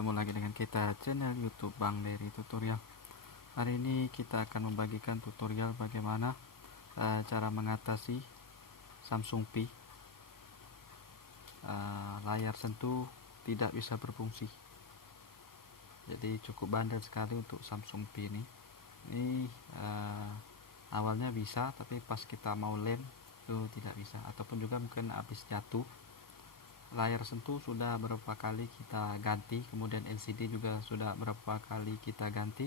Ketemu lagi dengan kita channel YouTube Bang Dery Tutorial. Hari ini kita akan membagikan tutorial bagaimana cara mengatasi Samsung Pi layar sentuh tidak bisa berfungsi. Jadi cukup bandel sekali untuk Samsung Pi ini. Ini awalnya bisa, tapi pas kita mau lem itu tidak bisa, ataupun juga mungkin habis jatuh. Layar sentuh sudah berapa kali kita ganti, kemudian LCD juga sudah berapa kali kita ganti,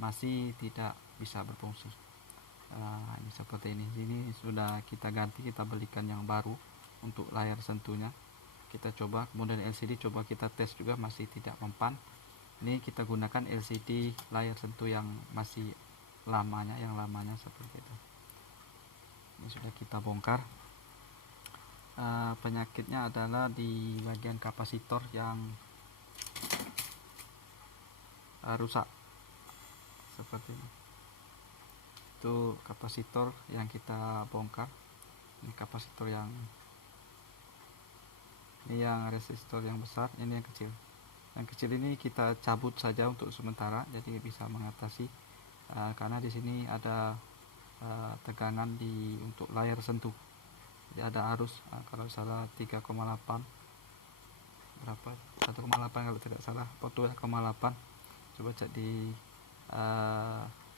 masih tidak bisa berfungsi. Ini seperti ini sudah kita ganti, kita belikan yang baru untuk layar sentuhnya. Kita coba, kemudian LCD coba kita tes juga, masih tidak mempan. Ini kita gunakan LCD layar sentuh yang masih lamanya, seperti itu. Ini sudah kita bongkar. Penyakitnya adalah di bagian kapasitor yang rusak seperti ini. Itu kapasitor yang kita bongkar. Ini kapasitor yang resistor yang besar, ini yang kecil. Yang kecil ini kita cabut saja untuk sementara, jadi bisa mengatasi karena di sini ada tegangan untuk layar sentuh. Jadi ada arus, kalau salah 3,8 berapa, 1,8 kalau tidak salah, 2,8. Coba cek di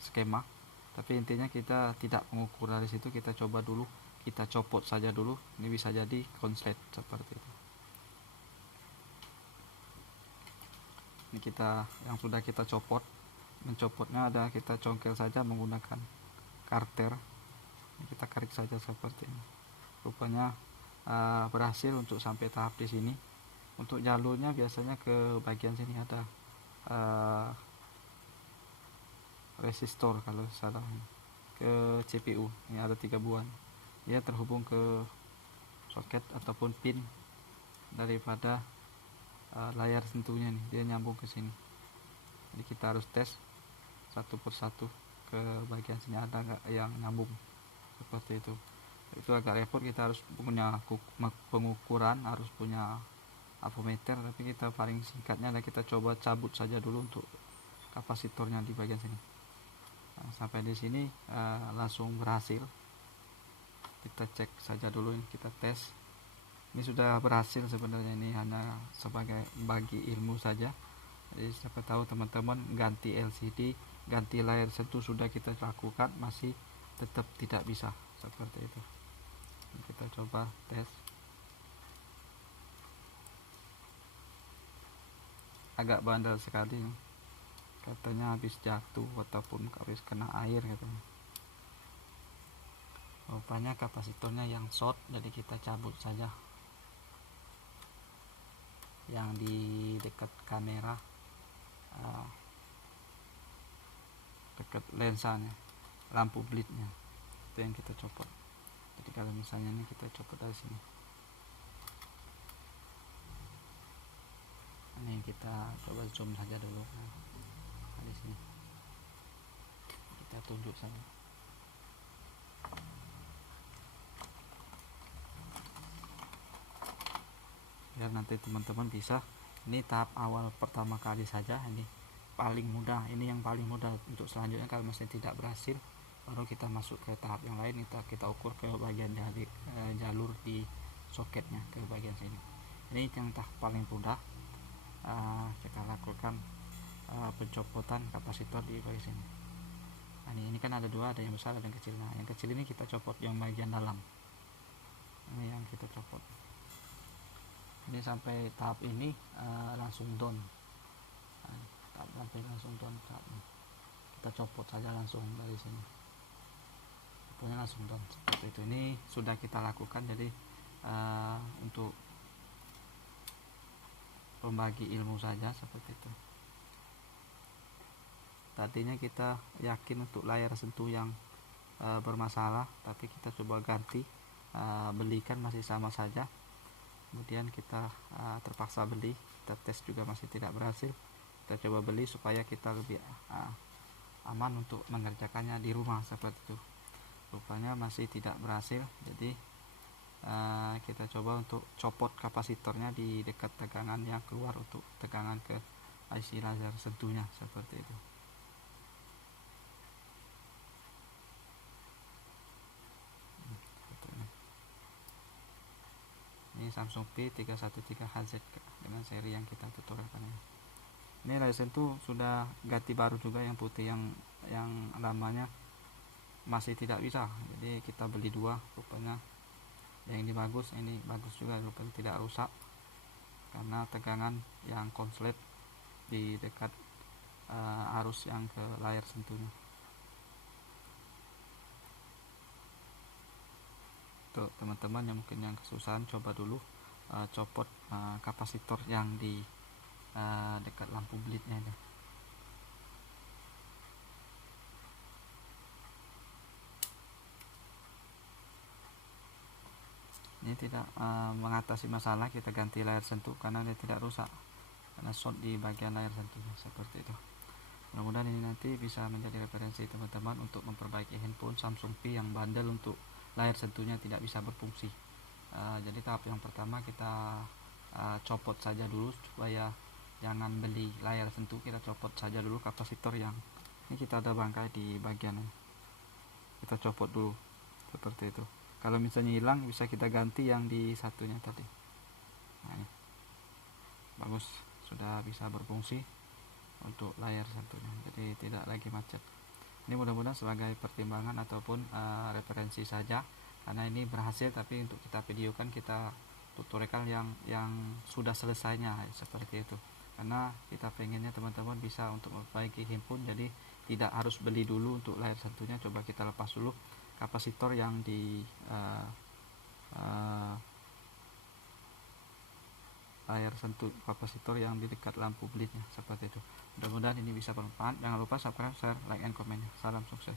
skema. Tapi intinya kita tidak mengukur dari situ, kita coba dulu, kita copot saja dulu. Ini bisa jadi konslet seperti itu. Ini kita yang sudah kita copot. Mencopotnya ada, kita congkel saja menggunakan karter. Ini kita tarik saja seperti ini. Rupanya berhasil untuk sampai tahap di sini. Untuk jalurnya biasanya ke bagian sini ada resistor kalau salah, ke CPU. Ini ada 3 buah. Dia terhubung ke soket ataupun pin daripada layar sentuhnya nih, dia nyambung ke sini. Jadi kita harus tes satu persatu ke bagian sini ada nggak yang nyambung seperti itu. Itu agak repot, kita harus punya pengukuran, harus punya avometer, tapi kita paling singkatnya adalah kita coba cabut saja dulu untuk kapasitornya di bagian sini. Sampai di sini langsung berhasil. Kita cek saja dulu, kita tes. Ini sudah berhasil sebenarnya, ini hanya sebagai bagi ilmu saja. Jadi siapa tahu teman-teman ganti LCD, ganti layar sentuh sudah kita lakukan, masih tetap tidak bisa seperti itu. Kita coba tes. Agak bandel sekali, katanya habis jatuh ataupun habis kena air katanya. Rupanya kapasitornya yang short, jadi kita cabut saja yang di dekat kamera, dekat lensanya, lampu blitnya, itu yang kita copot. Jadi kalau misalnya ini kita copot dari sini, ini kita coba zoom saja dulu. Nah, di sini kita tunjuk saja. Biar nanti teman-teman bisa, ini tahap awal pertama kali saja, ini paling mudah, ini yang paling mudah. Untuk selanjutnya kalau masih tidak berhasil, baru kita masuk ke tahap yang lain. Kita ukur ke bagian dari jalur di soketnya, ke bagian sini. Ini yang tahap paling mudah. Kita lakukan pencopotan kapasitor di bagian sini. Nah, ini kan ada 2, ada yang besar, ada yang kecil. Nah, yang kecil ini kita copot yang bagian dalam, ini yang kita copot. Ini sampai tahap ini langsung down. Sampai langsung down tahap ini. Kita copot saja langsung dari sini, pokoknya langsung down seperti itu. Ini sudah kita lakukan, jadi untuk pembagi ilmu saja seperti itu. Tadinya kita yakin untuk layar sentuh yang bermasalah, tapi kita coba ganti, belikan masih sama saja. Kemudian kita terpaksa beli, kita tes juga masih tidak berhasil. Kita coba beli supaya kita lebih aman untuk mengerjakannya di rumah seperti itu. Rupanya masih tidak berhasil, jadi kita coba untuk copot kapasitornya di dekat tegangan yang keluar, untuk tegangan ke IC laser sentuhnya seperti itu. Ini Samsung P313HZ dengan seri yang kita tutorialkan ya. Ini layar sentuh sudah ganti baru juga, yang putih, yang lamanya masih tidak bisa, jadi kita beli dua rupanya. Yang ini bagus juga, rupanya tidak rusak karena tegangan yang konslet di dekat arus yang ke layar sentuhnya. Untuk teman-teman yang mungkin yang kesusahan, coba dulu copot kapasitor yang di dekat lampu blitnya ini. Ini tidak mengatasi masalah kita ganti layar sentuh karena dia tidak rusak, karena short di bagian layar sentuhnya seperti itu. Mudah-mudahan ini nanti bisa menjadi referensi teman-teman untuk memperbaiki handphone Samsung P yang bandel untuk layar sentuhnya tidak bisa berfungsi. Jadi tahap yang pertama kita copot saja dulu, supaya jangan beli layar sentuh, kita copot saja dulu kapasitor yang ini, kita ada bangkai di bagian ini, kita copot dulu seperti itu. Kalau misalnya hilang bisa kita ganti yang di satunya tadi. Nah, ini bagus, sudah bisa berfungsi untuk layar sentuhnya, jadi tidak lagi macet. Ini mudah-mudahan sebagai pertimbangan ataupun referensi saja, karena ini berhasil, tapi untuk kita videokan, kita tutorial yang sudah selesainya seperti itu, karena kita pengennya teman-teman bisa untuk memperbaiki handphone, jadi tidak harus beli dulu untuk layar sentuhnya. Coba kita lepas dulu kapasitor yang di layar sentuh, kapasitor yang di dekat lampu blitnya seperti itu. Mudah-mudahan ini bisa bermanfaat. Jangan lupa subscribe, share, like, and comment. Salam sukses.